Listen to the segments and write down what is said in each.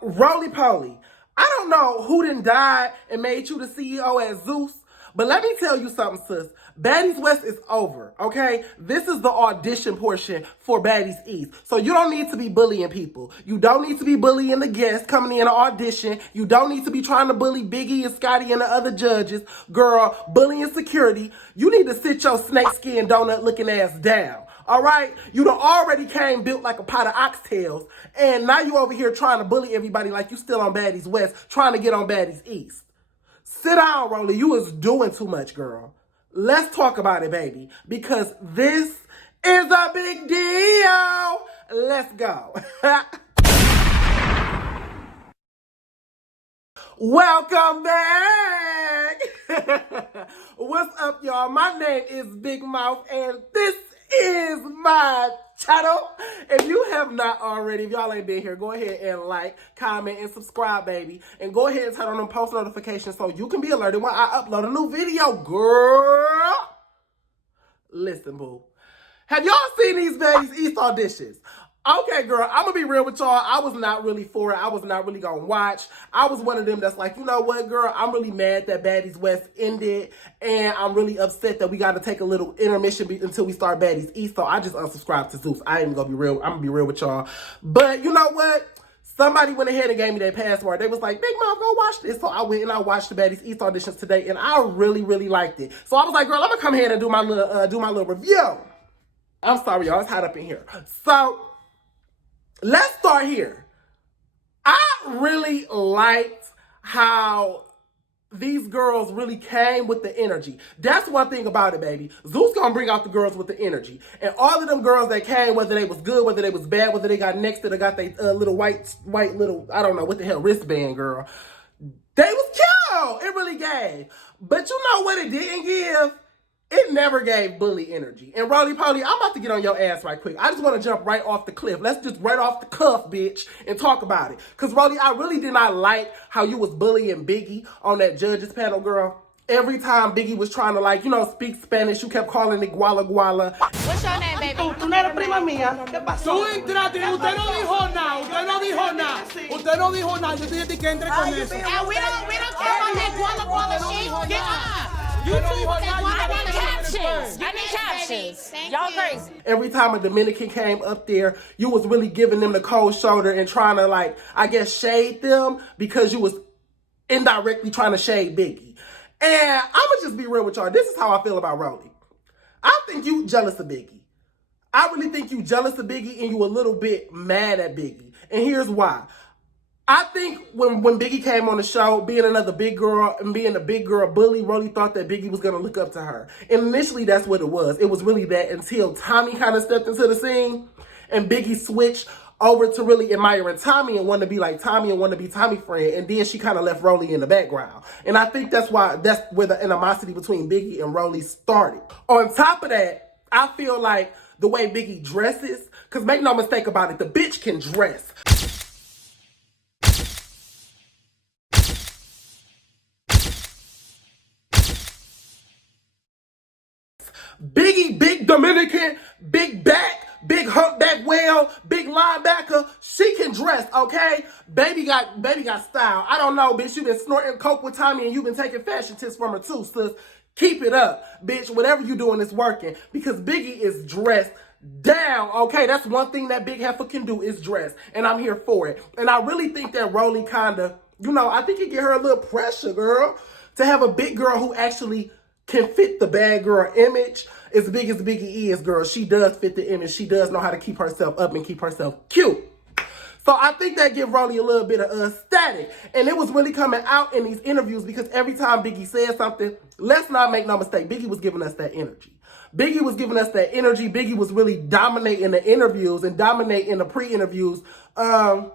Roly Poly. I don't know who done died and made you the CEO at Zeus, but let me tell you something, sis. Baddies West is over, okay? This is the audition portion for Baddies East. So you don't need to be bullying people. You don't need to be bullying the guests coming in an audition. You don't need to be trying to bully Biggie and Scotty and the other judges. Girl, bullying security. You need to sit your snakeskin donut looking ass down. All right? You done already came built like a pot of oxtails, and now you over here trying to bully everybody like you still on Baddies West, trying to get on Baddies East. Sit down, Rollie. You is doing too much, girl. Let's talk about it, baby, because this is a big deal. Let's go. Welcome back. What's up, y'all? My name is Big Mouth, and this is my channel. If you have not already, if y'all ain't been here, go ahead and like, comment, and subscribe, baby. And go ahead and turn on them post notifications so you can be alerted when I upload a new video, girl. Listen, boo. Have y'all seen these Baddies East auditions? Okay, girl, I'm going to be real with y'all. I was not really for it. I was not really going to watch. I was one of them that's like, you know what, girl? I'm really mad that Baddies West ended, and I'm really upset that we got to take a little intermission until we start Baddies East, so I just unsubscribed to Zeus. I ain't going to be real. I'm going to be real with y'all. But you know what? Somebody went ahead and gave me their password. They was like, Big Mom, go watch this. So I went and I watched the Baddies East auditions today, and I really, really liked it. So I was like, girl, I'm going to come here and do my little review. I'm sorry, y'all. It's hot up in here. So let's start here. I really liked how these girls really came with the energy. That's one thing about it, baby. Zeus gonna bring out the girls with the energy. And all of them girls that came, whether they was good, whether they was bad, whether they got next to, they got their little white little, I don't know, what the hell, wristband, girl. They was cute. It really gave. But you know what it didn't give? It never gave bully energy. And Rolly Poly, I'm about to get on your ass right quick. I just want to jump right off the cliff. Let's just right off the cuff, bitch, and talk about it. Because, Rolly, I really did not like how you was bullying Biggie on that judges panel, girl. Every time Biggie was trying to, like, you know, speak Spanish, you kept calling it guala guala. What's your name, baby? Tú no eres prima mía. ¿Qué pasó? Tú entraste, usted no dijo nada, usted no dijo nada. Usted no dijo nada, yo te dije que entre con eso. And we don't care about that guala guala shit. Get up. I need captions. Y'all crazy. Every time a Dominican came up there, you was really giving them the cold shoulder and trying to, like, I guess, shade them because you was indirectly trying to shade Biggie. And I'm going to just be real with y'all. This is how I feel about Rollie. I think you jealous of Biggie. I really think you jealous of Biggie and you a little bit mad at Biggie. And here's why. I think when Biggie came on the show, being another big girl and being a big girl bully, Rollie thought that Biggie was going to look up to her. And initially, that's what it was. It was really that until Tommy kind of stepped into the scene and Biggie switched over to really admiring Tommy and wanted to be like Tommy and wanted to be Tommy's friend. And then she kind of left Rollie in the background. And I think that's where the animosity between Biggie and Rollie started. On top of that, I feel like the way Biggie dresses, because make no mistake about it, the bitch can dress. Biggie, big Dominican, big back, big humpback whale, big linebacker. She can dress, okay? Baby got style. I don't know, bitch. You been snorting coke with Tommy and you been taking fashion tips from her too, sis. Keep it up, bitch. Whatever you doing is working because Biggie is dressed down, okay? That's one thing that big heifer can do is dress, and I'm here for it. And I really think that Rollie kind of, you know, I think it get her a little pressure, girl, to have a big girl who actually can fit the bad girl image. As big as Biggie is, girl, she does fit the image. She does know how to keep herself up and keep herself cute. So I think that give Rollie a little bit of static. And it was really coming out in these interviews because every time Biggie said something, let's not make no mistake, Biggie was giving us that energy. Biggie was giving us that energy. Biggie was really dominating the interviews and dominating the pre-interviews throughout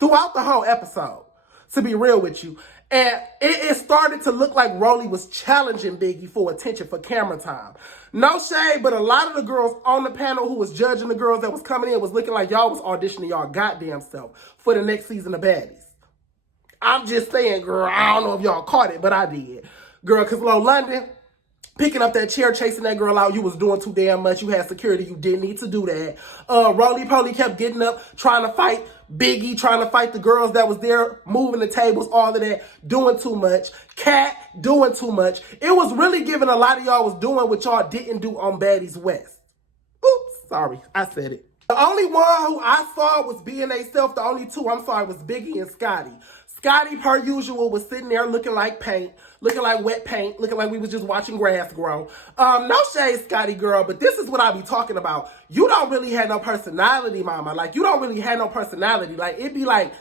the whole episode, to be real with you. And it started to look like Rollie was challenging Biggie for attention, for camera time. No shade, but a lot of the girls on the panel who was judging the girls that was coming in was looking like y'all was auditioning y'all goddamn self for the next season of Baddies. I'm just saying, girl, I don't know if y'all caught it, but I did. Girl, because Low London picking up that chair, chasing that girl out. You was doing too damn much. You had security. You didn't need to do that. Rollie Polly kept getting up, trying to fight Biggie, trying to fight the girls that was there, moving the tables, all of that, doing too much. Cat, doing too much. It was really giving a lot of y'all was doing what y'all didn't do on Baddies West. Oops, sorry, I said it. The only one who I saw was being theyself. The only two, I'm sorry, was Biggie and Scotty. Scotty, per usual, was sitting there looking like paint, looking like wet paint, looking like we was just watching grass grow. No shade, Scotty girl, but this is what I be talking about. You don't really have no personality, mama. Like, you don't really have no personality. Like, it be like,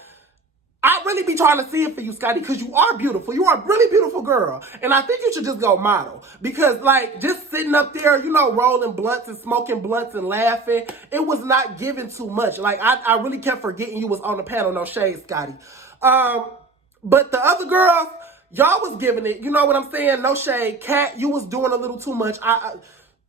I really be trying to see it for you, Scotty, because you are beautiful. You are a really beautiful girl. And I think you should just go model. Because, like, just sitting up there, you know, rolling blunts and smoking blunts and laughing, it was not giving too much. Like, I really kept forgetting you was on the panel. No shade, Scotty. But the other girls, y'all was giving it. You know what I'm saying? No shade. Kat, you was doing a little too much.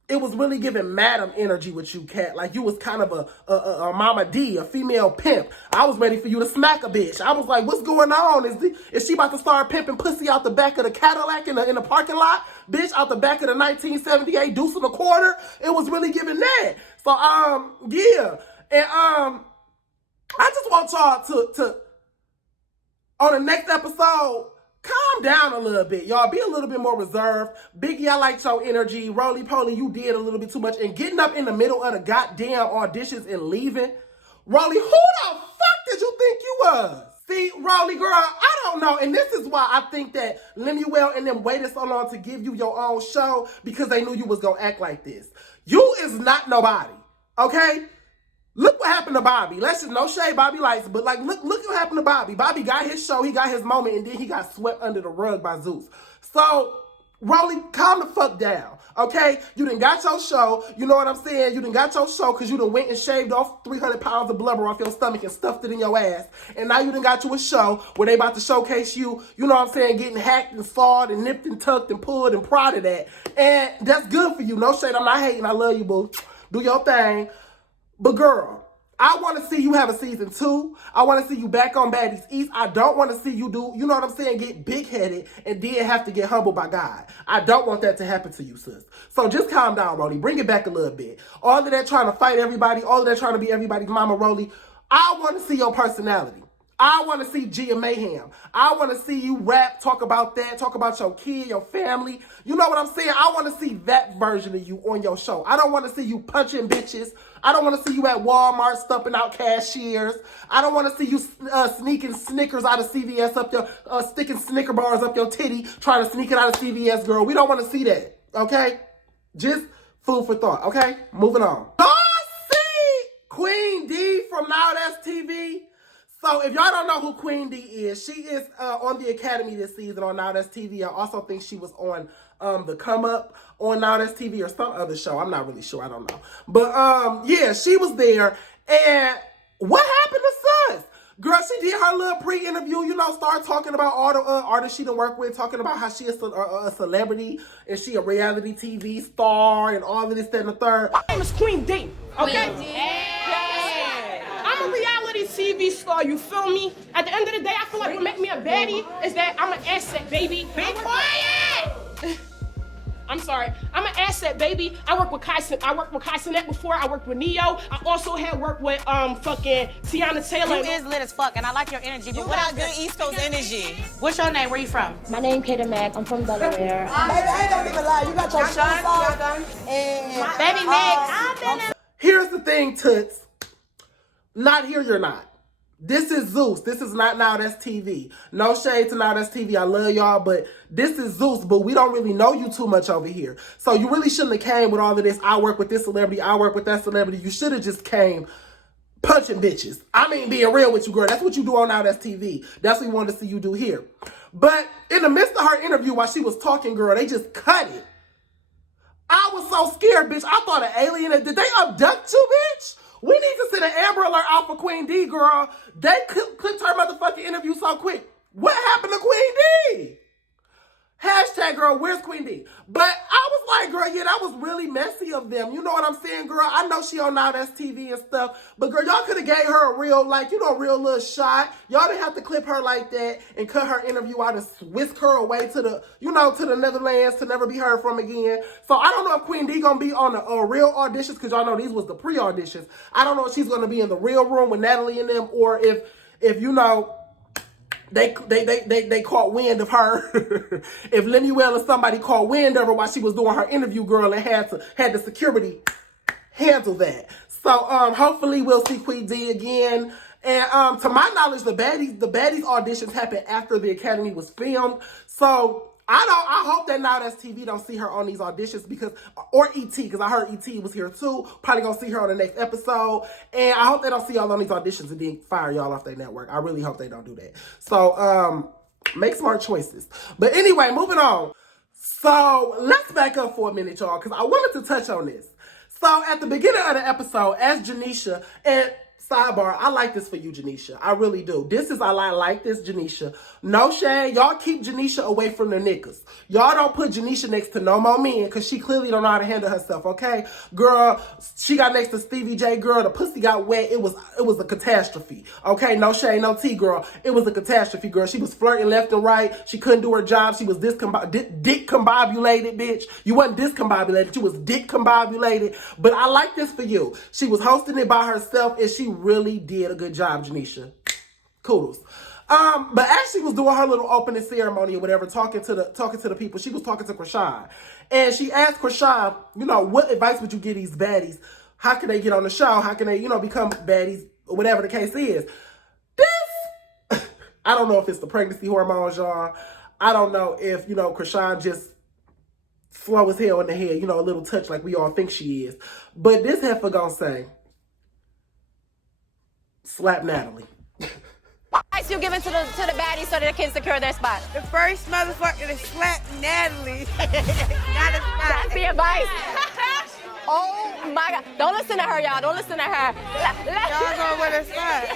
It was really giving madam energy with you, Kat. Like, you was kind of a mama D, a female pimp. I was ready for you to smack a bitch. I was like, what's going on? Is she about to start pimping pussy out the back of the Cadillac in the parking lot? Bitch, out the back of the 1978 Deuce and a Quarter? It was really giving that. So, yeah. And, I just want y'all to on the next episode, calm down a little bit, y'all. Be a little bit more reserved. Biggie, I liked your energy. Rollie Polly, you did a little bit too much. And getting up in the middle of the goddamn auditions and leaving. Rollie, who the fuck did you think you was? See, Rollie, girl, I don't know. And this is why I think that Lemuel and them waited so long to give you your own show, because they knew you was going to act like this. You is not nobody, okay? Look what happened to Bobby. Let's just, no shade, Bobby Lights, but like, look what happened to Bobby. Bobby got his show, he got his moment, and then he got swept under the rug by Zeus. So, Rollie, calm the fuck down, okay? You done got your show, you know what I'm saying? You done got your show because you done went and shaved off 300 pounds of blubber off your stomach and stuffed it in your ass. And now you done got you a show where they about to showcase you, you know what I'm saying, getting hacked and sawed and nipped and tucked and pulled and prodded at. And that's good for you. No shade, I'm not hating, I love you, boo. Do your thing. But girl, I want to see you have a season 2. I want to see you back on Baddies East. I don't want to see you do, you know what I'm saying, get big-headed and then have to get humbled by God. I don't want that to happen to you, sis. So just calm down, Rollie. Bring it back a little bit. All of that trying to fight everybody, all of that trying to be everybody's mama, Rollie. I want to see your personality. I want to see Gia Mayhem. I want to see you rap, talk about that, talk about your kid, your family. You know what I'm saying? I want to see that version of you on your show. I don't want to see you punching bitches. I don't want to see you at Walmart stumping out cashiers. I don't want to see you sneaking Snickers out of CVS up your, sticking Snicker bars up your titty, trying to sneak it out of CVS, girl. We don't want to see that, okay? Just food for thought, okay? Moving on. Go see Queen D from Now That's TV. So if y'all don't know who Queen D is, she is on the Academy this season on Now That's TV. I also think she was on The Come Up on Now That's TV or some other show. I'm not really sure. I don't know. But yeah, she was there. And what happened to Sus? Girl, she did her little pre-interview, you know, start talking about all the artists she done worked with, talking about how she is a celebrity and she a reality TV star and all of this, that, and the third. My name is Queen D, okay? I'm a reality TV star, you feel me? At the end of the day, I feel like what make me a baddie is that I'm an asset, baby. Be quiet! I'm sorry. I'm an asset, baby. I worked with Kai Cenat before. I worked with Neo. I also had worked with fucking Tiana Taylor. You is lit as fuck, and I like your energy. But You got good East Coast energy. what's your name? Where you from? My name Katie Mack. I'm from Delaware. Baby, I ain't gonna even lie. You got your shoes off. And Baby Mac. Here's the thing, Toots. Not here, you're not. This is Zeus. This is not Now That's TV. No shade to Now That's TV. I love y'all, but this is Zeus, but we don't really know you too much over here. So you really shouldn't have came with all of this. I work with this celebrity. I work with that celebrity. You should have just came punching bitches. I mean, being real with you, girl. That's what you do on Now That's TV. That's what we wanted to see you do here. But in the midst of her interview, while she was talking, girl, they just cut it. I was so scared, bitch. I thought an alien. Did they abduct you, bitch? We need to send an Amber Alert out for Queen D, girl. They clipped her motherfucking interview so quick. What happened to Queen D? Hashtag girl, where's Queen D? But I was like, girl, yeah, that was really messy of them. You know what I'm saying, girl? I know she on Now That's TV and stuff, but girl, y'all could have gave her a real, like, you know, real little shot. Y'all didn't have to clip her like that and cut her interview out and whisk her away to the, you know, to the Netherlands to never be heard from again. So I don't know if Queen D gonna be on the real auditions, because y'all know these was the pre-auditions. I don't know if she's gonna be in the real room with Natalie and them, or if you know, they caught wind of her. If Lemuel or somebody caught wind of her while she was doing her interview, girl, and had the security handle that. So hopefully we'll see Queen D again. And to my knowledge, the baddies auditions happened after the Academy was filmed. So I hope that Now That's TV don't see her on these auditions, or ET, because I heard ET was here too. Probably gonna see her on the next episode. And I hope they don't see y'all on these auditions and then fire y'all off their network. I really hope they don't do that. So make smart choices. But anyway, moving on. So let's back up for a minute, y'all, because I wanted to touch on this. So at the beginning of the episode, as Janisha, and sidebar, I like this for you, Janisha. I really do. I like this, Janisha. No shade. Y'all keep Janisha away from the niggas. Y'all don't put Janisha next to no more men, because she clearly don't know how to handle herself, okay? Girl, she got next to Stevie J. Girl, the pussy got wet. It was a catastrophe, okay? No shade, no tea, girl. It was a catastrophe, girl. She was flirting left and right. She couldn't do her job. She was dick combobulated, bitch. You wasn't discombobulated. You was dick combobulated. But I like this for you. She was hosting it by herself, and she really did a good job, Janisha. Kudos. But as she was doing her little opening ceremony or whatever, talking to the people, she was talking to Krishan. And she asked Krishan, you know, what advice would you give these baddies? How can they get on the show? How can they, you know, become baddies? Or whatever the case is. This, I don't know if it's the pregnancy hormones, y'all. I don't know if, you know, Krishan just slow as hell in the head, you know, a little touch like we all think she is. But this heifer gonna say, slap Natalie. Advice you giving to the baddies so that they can secure their spot? The first motherfucker to slap Natalie. Not a spot. That's the advice. Oh my God. Don't listen to her, y'all. Don't listen to her. Y'all know where to spot.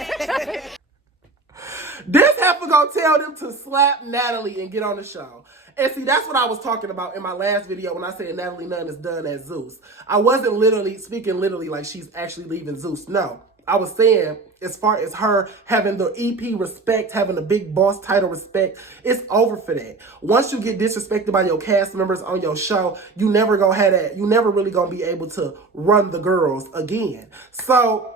This heifer gonna tell them to slap Natalie and get on the show. And see, that's what I was talking about in my last video when I said Natalie Nunn is done as Zeus. I wasn't speaking literally like she's actually leaving Zeus. No. I was saying, as far as her having the EP respect, having the big boss title respect, it's over for that. Once you get disrespected by your cast members on your show, you never gonna have that. You never really gonna be able to run the girls again. So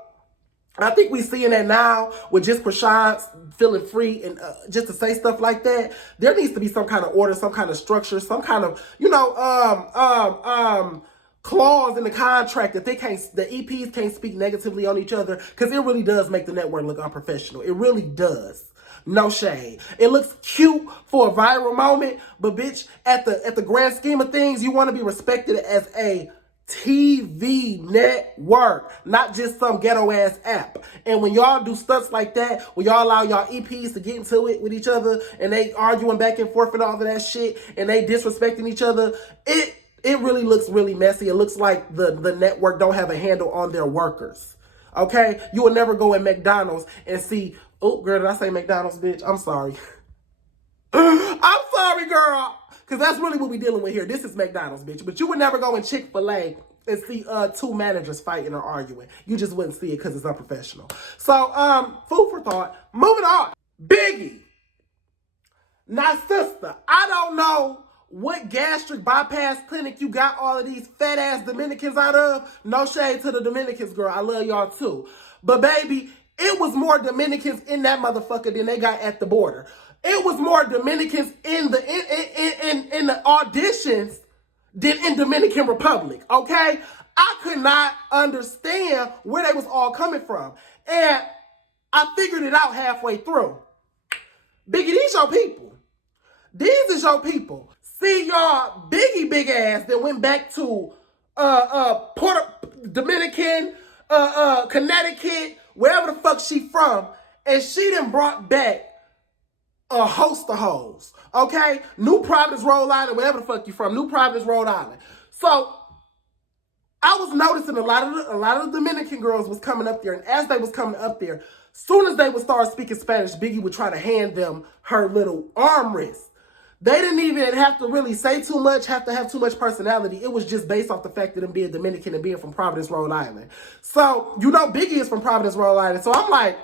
I think we seeing that now with just Krishan feeling free and just to say stuff like that. There needs to be some kind of order, some kind of structure, some kind of, you know, clause in the contract that the EPs can't speak negatively on each other, because it really does make the network look unprofessional. It really does. No shade. It looks cute for a viral moment, but bitch, at the grand scheme of things, you want to be respected as a TV network, not just some ghetto ass app. And when y'all do stunts like that, when y'all allow y'all EPs to get into it with each other and they arguing back and forth and all of that shit and they disrespecting each other, it really looks really messy. It looks like the network don't have a handle on their workers. Okay? You will never go in McDonald's and see, oh, girl, did I say McDonald's, bitch? I'm sorry. I'm sorry, girl. Because that's really what we're dealing with here. This is McDonald's, bitch. But you would never go in Chick-fil-A and see two managers fighting or arguing. You just wouldn't see it because it's unprofessional. So, food for thought. Moving on. Biggie. Now, sister, I don't know what gastric bypass clinic you got all of these fat ass Dominicans out of. No shade to the Dominicans, girl. I love y'all too. But baby, it was more Dominicans in that motherfucker than they got at the border. It was more Dominicans in the auditions than in Dominican Republic, okay? I could not understand where they was all coming from. And I figured it out halfway through. Biggie, these your people. These is your people. See, y'all, Biggie big ass that went back to Dominican, Connecticut, wherever the fuck she from, and she done brought back a host of hoes, okay? New Providence, Rhode Island, wherever the fuck you from, New Providence, Rhode Island. So I was noticing a lot of the Dominican girls was coming up there, and as they was coming up there, soon as they would start speaking Spanish, Biggie would try to hand them her little armrest. They didn't even have to really say too much, have to have too much personality. It was just based off the fact that them being Dominican and being from Providence, Rhode Island. So, you know, Biggie is from Providence, Rhode Island. So I'm like,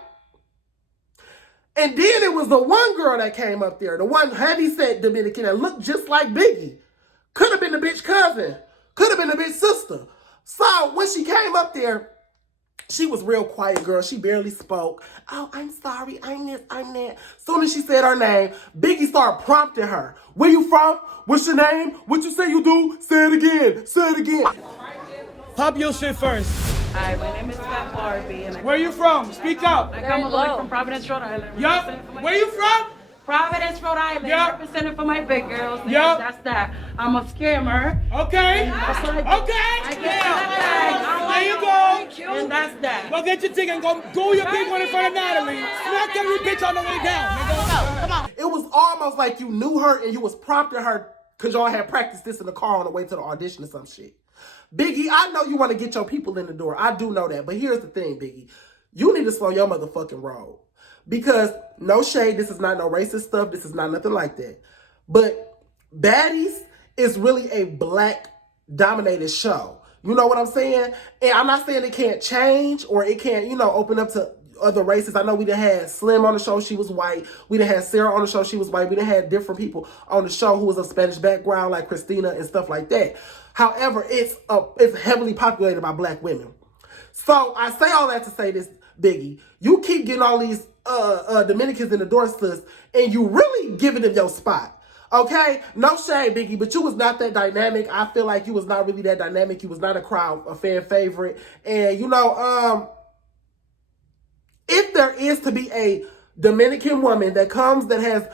and then it was the one girl that came up there, the one heavy-set Dominican that looked just like Biggie. Could have been the bitch cousin. Could have been the bitch sister. So when she came up there, she was real quiet, girl. She barely spoke. Oh, I'm sorry. I'm this, I'm that. Soon as she said her name, Biggie started prompting her. Where you from? What's your name? What you say you do? Say it again. Say it again. Pop your shit first. Hi, my name is Pat Barbie. And Where you from? Speak up. I come all the way from Providence, Rhode Island. Yup. Where you from? Providence, Rhode Island. Yup. Representing for my big girls. Yup. That's that. I'm a scammer. Okay. That's what I do. Okay. I get that. There you go. And that's that. Go get your ticket and go do your big one in front of Natalie. Smack every bitch on the way down, nigga. Come on. It was almost like you knew her and you was prompting her because y'all had practiced this in the car on the way to the audition or some shit. Biggie, I know you want to get your people in the door. I do know that. But here's the thing, Biggie. You need to slow your motherfucking roll. Because, no shade, this is not no racist stuff. This is not nothing like that. But Baddies is really a black-dominated show. You know what I'm saying? And I'm not saying it can't change or it can't, you know, open up to other races. I know we done had Slim on the show, she was white. We done had Sarah on the show, she was white. We done had different people on the show who was of Spanish background like Christina and stuff like that. However, it's heavily populated by black women. So I say all that to say this, Biggie. You keep getting all these Dominicans in the door, sis, and you really giving them your spot. Okay? No shade, Biggie, but you was not that dynamic. I feel like you was not really that dynamic. You was not a fan favorite. And, you know, if there is to be a Dominican woman that comes that has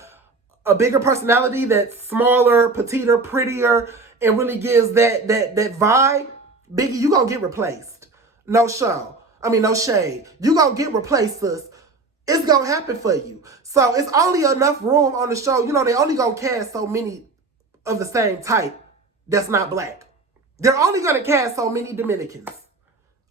a bigger personality, that's smaller, petiter, prettier, and really gives that vibe, Biggie, you gonna get replaced. No shade. You gonna get replaced, sis. It's gonna happen for you. So it's only enough room on the show. You know, they only gonna cast so many of the same type that's not black. They're only gonna cast so many Dominicans.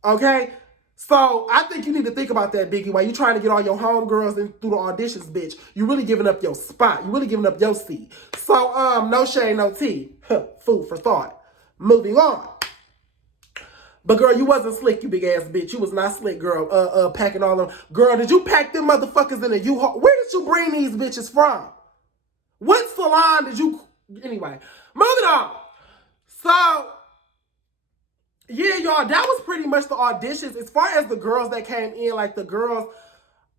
Okay? So I think you need to think about that, Biggie, while you trying to get all your homegirls in through the auditions, bitch. You really giving up your spot. You really giving up your seat. So, no shade, no tea. Food for thought. Moving on. But girl, you wasn't slick, you big ass bitch. You was not slick, girl. Packing all them. Girl, did you pack them motherfuckers in a U-Haul? Where did you bring these bitches from? What salon did you... Anyway, moving on. So... yeah, y'all, that was pretty much the auditions. As far as the girls that came in, like the girls,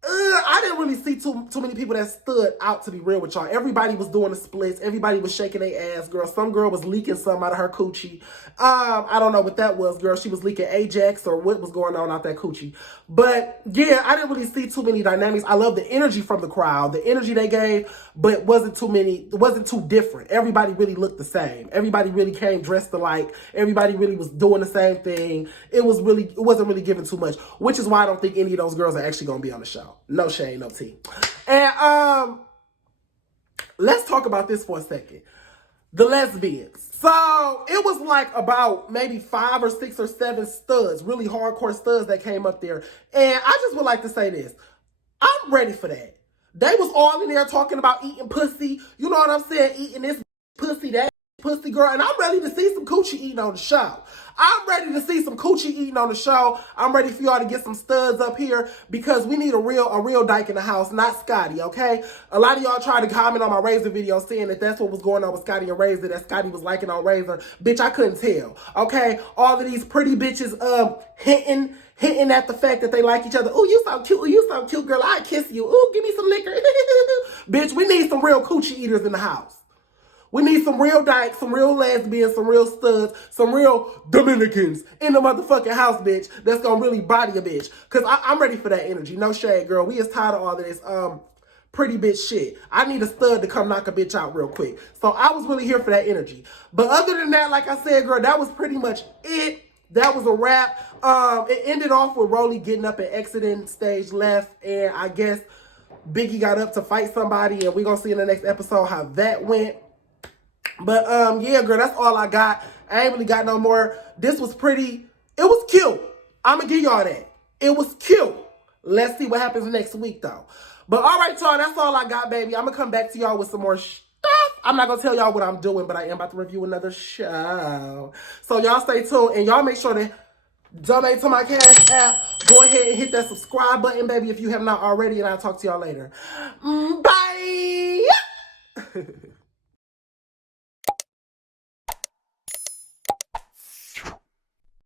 I didn't really see too many people that stood out, to be real with y'all. Everybody was doing the splits. Everybody was shaking their ass, girl. Some girl was leaking something out of her coochie. I don't know what that was, girl. She was leaking Ajax or what was going on out that coochie. But, yeah, I didn't really see too many dynamics. I love the energy from the crowd. The energy they gave, but it wasn't too different. Everybody really looked the same. Everybody really came dressed alike. Everybody really was doing the same thing. It wasn't really giving too much, which is why I don't think any of those girls are actually going to be on the show. No shade, no tea. And let's talk about this for a second. The lesbians. So it was like about maybe 5 or 6 or 7 studs, really hardcore studs that came up there. And I just would like to say this. I'm ready for that. They was all in there talking about eating pussy. You know what I'm saying? Eating this pussy, that pussy, girl. And I'm ready to see some coochie eating on the show. I'm ready to see some coochie eating on the show. I'm ready for y'all to get some studs up here because we need a real dyke in the house, not Scotty, okay? A lot of y'all tried to comment on my Razor video saying that that's what was going on with Scotty and Razor, that Scotty was liking on Razor. Bitch, I couldn't tell, okay? All of these pretty bitches hinting at the fact that they like each other. Ooh, you so cute. Ooh, you so cute, girl. I kiss you. Ooh, give me some liquor. Bitch, we need some real coochie eaters in the house. We need some real dykes, some real lesbians, some real studs, some real Dominicans in the motherfucking house, bitch, that's gonna really body a bitch. Because I'm ready for that energy. No shade, girl. We is tired of all of this pretty bitch shit. I need a stud to come knock a bitch out real quick. So I was really here for that energy. But other than that, like I said, girl, that was pretty much it. That was a wrap. It ended off with Rollie getting up and exiting stage left. And I guess Biggie got up to fight somebody. And we're going to see in the next episode how that went. But, yeah, girl, that's all I got. I ain't really got no more. This was pretty. It was cute. I'm going to give y'all that. It was cute. Let's see what happens next week, though. But, all right, y'all, that's all I got, baby. I'm going to come back to y'all with some more stuff. I'm not gonna tell y'all what I'm doing, but I am about to review another show. So y'all stay tuned, and y'all make sure to donate to my Cash App. Go ahead and hit that subscribe button, baby, if you have not already, and I'll talk to y'all later. Bye!